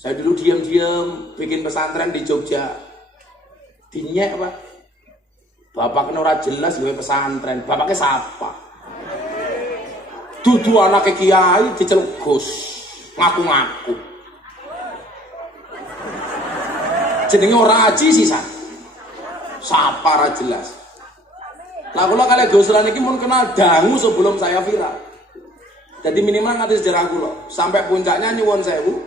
Saya dulu diam-diam bikin pesantren di Jogja. Dinyek Pak. Bapaknya ora jelas gue pesantren. Bapaknya siapa? Dudu anaknya kiai diceluk Gus. Ngaku-ngaku. Jenenge ora aji sisan. Siapa ora jelas. Lah kula kali Gus Lan iki mun kenal dangu sebelum saya viral. Jadi minimal ngerti sejarah kula. Sampai puncaknya nyuwun sewu.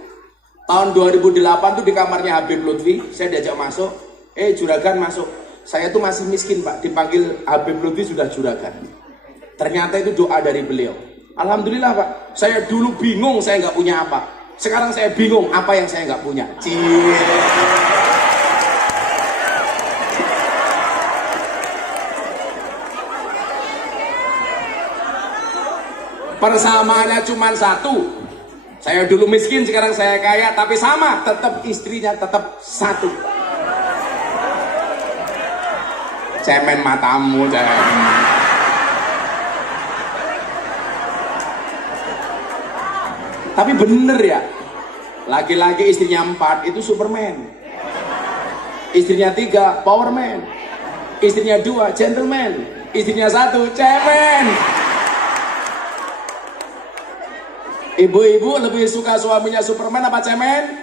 Tahun 2008 tuh di kamarnya Habib Lutfi, saya diajak masuk. Juragan masuk. Saya tuh masih miskin Pak, dipanggil Habib Lutfi sudah juragan. Ternyata itu doa dari beliau. Alhamdulillah Pak, saya dulu bingung saya nggak punya apa. Sekarang saya bingung apa yang saya nggak punya. Persamaannya cuma satu. Saya dulu miskin, sekarang saya kaya, tapi sama, tetap istrinya tetap satu. Cemen matamu, cemen. Tapi bener ya, laki-laki istrinya 4 itu Superman, istrinya 3 Powerman, istrinya 2 Gentleman, istrinya 1 cemen. Ibu-ibu lebih suka suaminya Superman apa cemen?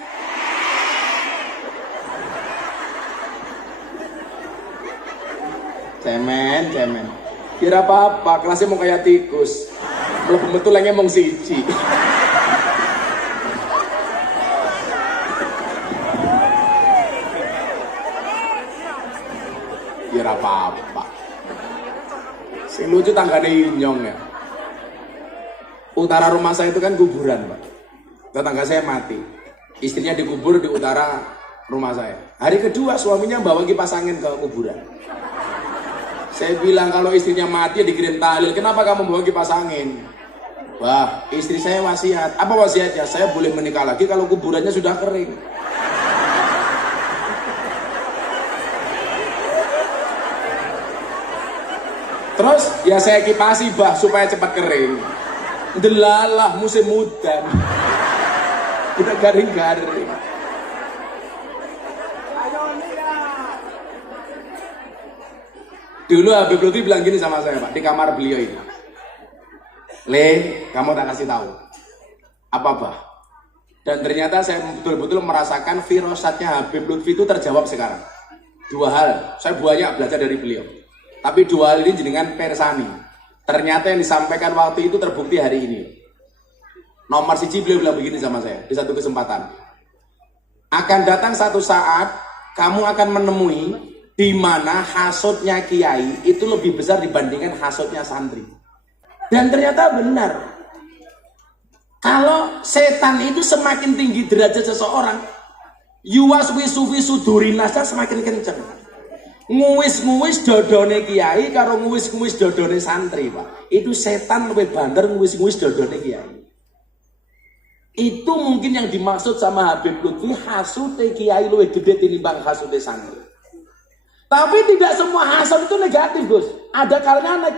Cemen. Kira apa-apa, kelasnya mau kayak tikus. Belum betul lagi emang siji. Kira apa-apa. Si lucu tanggane inyong ya. Utara rumah saya itu kan kuburan Pak. Tetangga saya mati, istrinya dikubur di utara rumah saya. Hari kedua suaminya bawa kipas angin ke kuburan. Saya bilang kalau istrinya mati ya dikirim tahlil, kenapa kamu bawa kipas angin? Wah, istri saya wasiat. Apa wasiatnya? Saya boleh menikah lagi kalau kuburannya sudah kering. Terus ya saya kipasi bah supaya cepat kering. Delalah musim mudan. Udah garing-garing. Dulu Habib Lutfi bilang gini sama saya Pak, di kamar beliau ini. Le, kamu tak kasih tahu. Apa bah? Dan ternyata saya betul-betul merasakan firasatnya Habib Lutfi itu terjawab sekarang. 2 hal, saya banyak belajar dari beliau. Tapi 2 hal ini jenengan persani. Ternyata yang disampaikan waktu itu terbukti hari ini. Nomor 1 beliau bilang begini sama saya di satu kesempatan. Akan datang satu saat kamu akan menemui di mana hasutnya kiai itu lebih besar dibandingkan hasutnya santri. Dan ternyata benar. Kalau setan itu semakin tinggi derajat seseorang, yuwaswisu durinasa semakin kenceng. Nguwis-nguwis dodone kiai karo nguwis-nguwis dodone santri Pak. Itu setan lebih banter nguwis-nguwis dodone kiai. Itu mungkin yang dimaksud sama Habib Lutfi, hasute kiai lebih gede tinimbang hasute santri. Tapi tidak semua hasut itu negatif Gus. Ada kalanya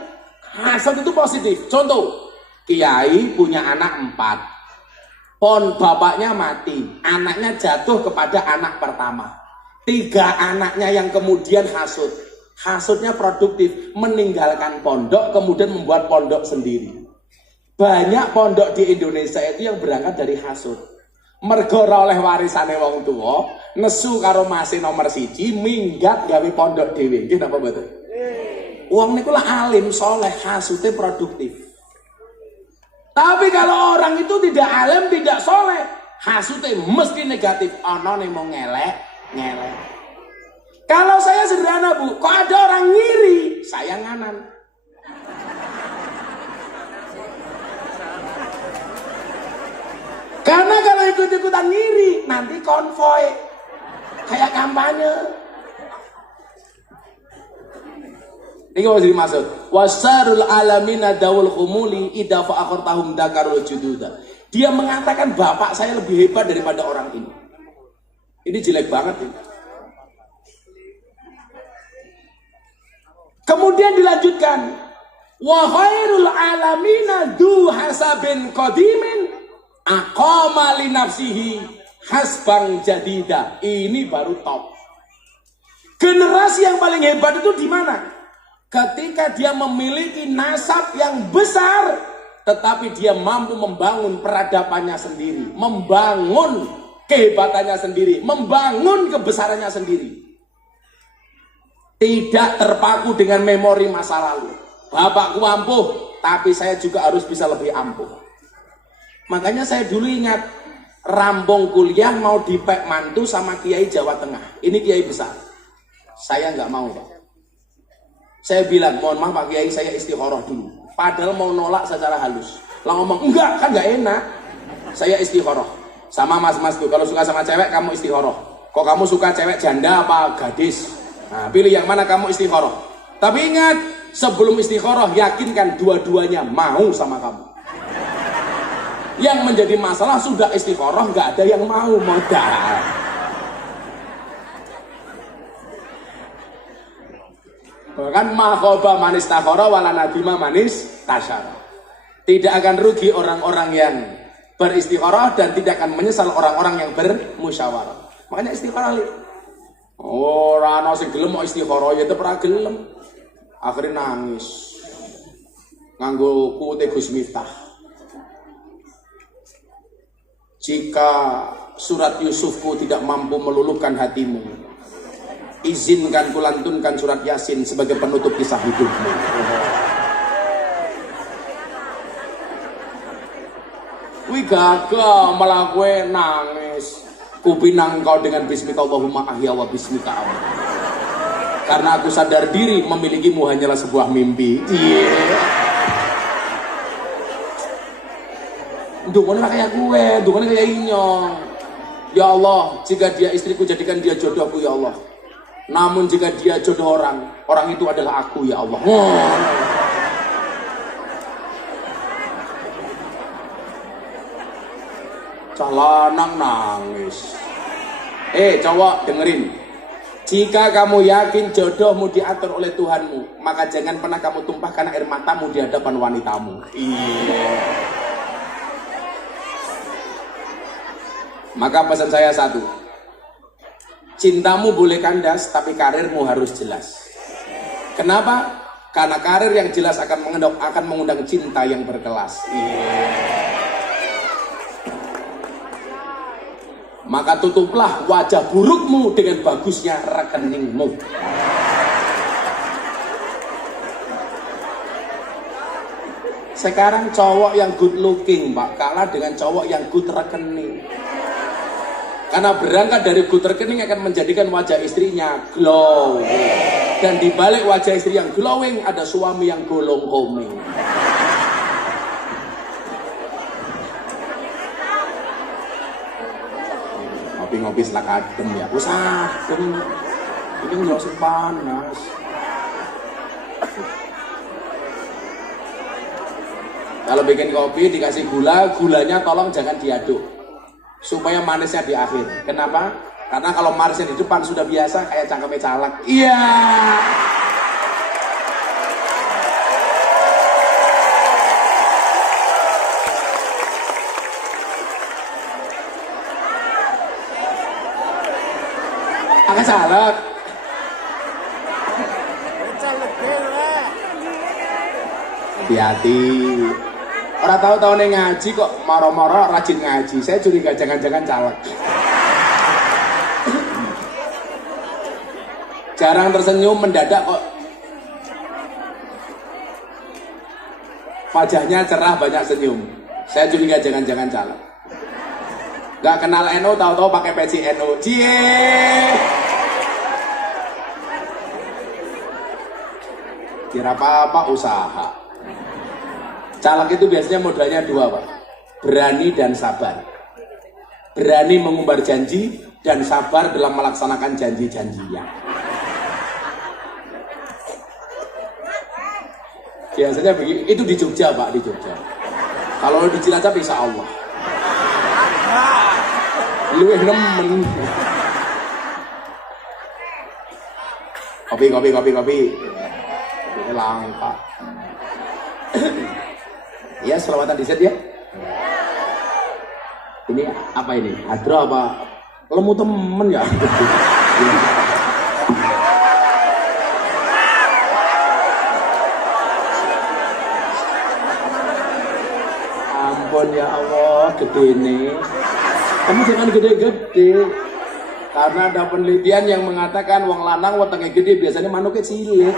hasut itu positif. Contoh, kiai punya anak 4. Bapaknya mati, anaknya jatuh kepada anak pertama. 3 anaknya yang kemudian hasut. Hasutnya produktif, meninggalkan pondok kemudian membuat pondok sendiri. Banyak pondok di Indonesia itu yang berangkat dari hasut. Mergo ora oleh warisane wong tua, nesu karo mase nomor 1, minggat gawe pondok dhewe. Nggih napa mboten? Wong niku lah alim soleh, hasute produktif. Tapi kalau orang itu tidak alim, tidak soleh, hasute mesti negatif. Ana ning mau ngelek. Kalau saya sederhana Bu, kok ada orang ngiri, saya nganan. Karena kalau ikut-ikutan ngiri, nanti konvoy kayak kampanye. Ini apa sih maksud? Wasarul alamina dawul khumuli idza fa akhirtahum dakarul jududa. Dia mengatakan bapak saya lebih hebat daripada orang ini. Ini jelek banget ini. Kemudian dilanjutkan, wa khairul alamina du hasabin qadimin aqama li nafsihi hasbang jadida. Ini baru top. Generasi yang paling hebat itu di mana? Ketika dia memiliki nasab yang besar, tetapi dia mampu membangun peradabannya sendiri, membangun kehebatannya sendiri, membangun kebesarannya sendiri. Tidak terpaku dengan memori masa lalu. Bapakku ampuh, tapi saya juga harus bisa lebih ampuh. Makanya saya dulu ingat, rampung kuliah mau dipek mantu sama Kiai Jawa Tengah. Ini Kiai besar. Saya nggak mau, Pak. Saya bilang, mohon maaf Pak Kiai, saya istikharah dulu. Padahal mau nolak secara halus. Lah ngomong, enggak, kan nggak enak. Saya istikharah. Sama mas-mas tuh, kalau suka sama cewek, kamu istikharah. Kok kamu suka cewek janda apa gadis? Nah, pilih yang mana kamu istikharah. Tapi ingat, sebelum istikharah, yakinkan dua-duanya mau sama kamu. Yang menjadi masalah sudah istikharah, nggak ada yang mau modal. Bahkan makhoba manis takhara wala nadima manis tasyara. Tidak akan rugi orang-orang yang beristikharah dan tidak akan menyesal orang-orang yang bermusyawarah. Makanya istikharah. Ora ana sing gelem mau istikharah ya tetep ora gelem. Akhirnya nangis. Nganggo kuwute Gus Miftah. Jika surat Yusufku tidak mampu meluluhkan hatimu, izinkan kulantunkan surat Yasin sebagai penutup kisah hidupmu. Wih gagal, malah gue nangis. Kupinang kau dengan bismika Allahumma ahya wa bismika amin. Karena aku sadar diri memilikimu hanyalah sebuah mimpi. Dungannya kayak gue, dungannya kayak inyong. Ya Allah, jika dia istriku jadikan dia jodohku ya Allah. Namun jika dia jodoh orang itu adalah aku ya Allah. Calanang nangis. Cowok dengerin. Jika kamu yakin jodohmu diatur oleh Tuhanmu, maka jangan pernah kamu tumpahkan air matamu di hadapan wanitamu. Iya. Maka pesan saya satu. Cintamu boleh kandas, tapi karirmu harus jelas. Kenapa? Karena karir yang jelas akan mengundang cinta yang berkelas. Maka tutuplah wajah burukmu dengan bagusnya rekeningmu. Sekarang cowok yang good looking, Pak, kalah dengan cowok yang good rekening. Karena berangkat dari good rekening akan menjadikan wajah istrinya glow. Dan di balik wajah istri yang glowing ada suami yang golong komeng. Ngopi-ngopi selakadem ya. Usah, ini nggak usah panas. Kalau bikin kopi dikasih gula, gulanya tolong jangan diaduk. Supaya manisnya di akhir. Kenapa? Karena kalau manisnya di depan sudah biasa kayak cangkeme calak. Iya. Angkat calak. Hati-hati. Orang tahu-tahu nih ngaji kok moro-moro rajin ngaji. Saya curiga jangan-jangan caleg. Jarang tersenyum, mendadak kok wajahnya cerah, banyak senyum. Saya curiga jangan-jangan caleg. Gak kenal NU, tahu-tahu pakai peci NU. Cie. Kira apa-apa usaha. Caleg itu biasanya modalnya dua, Pak. Berani dan sabar. Berani mengumbar janji dan sabar dalam melaksanakan janji-janjinya. Biasanya begini, itu di Jogja, Pak, di Jogja. Kalau di Cilacap insya Allah. Luwih nemen. Kopi. Ini langka. Ya, selamatan dessert ya. Ini apa ini? Hadro apa? Lemu temen ya? Ampun ya Allah, gede nih. Kamu jangan gede-gede. Karena ada penelitian yang mengatakan wong lanang wetenge gede biasanya manuknya cilik.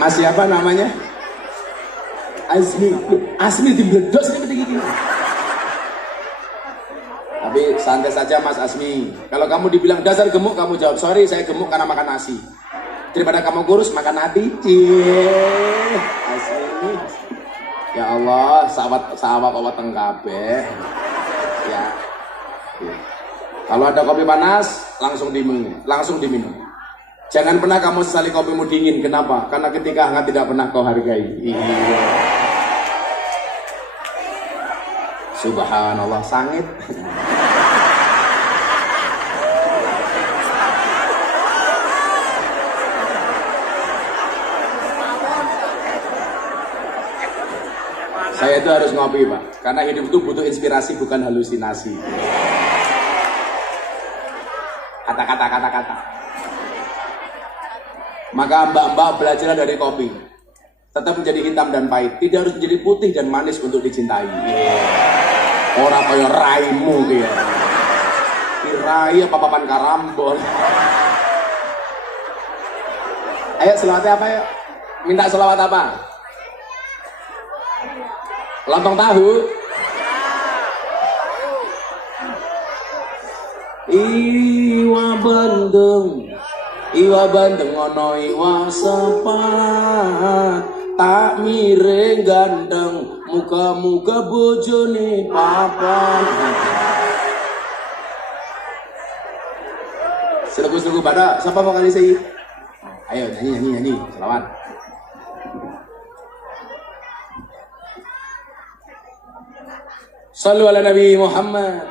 Mas siapa namanya? Asmi. Asmi dibledos ini penting ini. Tapi santai saja Mas Asmi. Kalau kamu dibilang dasar gemuk, kamu jawab sorry saya gemuk karena makan nasi. Daripada kamu kurus makan hati. Asmi. Ya Allah, sahabat weteng kabeh. Ya. Kalau ada kopi panas, langsung diminum. Jangan pernah kamu sesali kopimu dingin. Kenapa? Karena ketika hangat tidak pernah kau hargai. Subhanallah, sangit. Saya itu harus ngopi Pak, karena hidup itu butuh inspirasi bukan halusinasi. Kata. Maka mbak-mbak belajarlah dari kopi. Tetap menjadi hitam dan pahit, tidak harus menjadi putih dan manis untuk dicintai. Orang kaya raimu ya. Kirai apa papan karambol. Ayo selawatnya apa ya? Minta selawat apa? Lontong tahu. Iwa bandeng ono iwa sepat, tak miring gandeng, muka-muka bojone papan. Selagu pada siapa mau kali saya? Ayo nyanyi, selawat. Sallu ala Nabi Muhammad.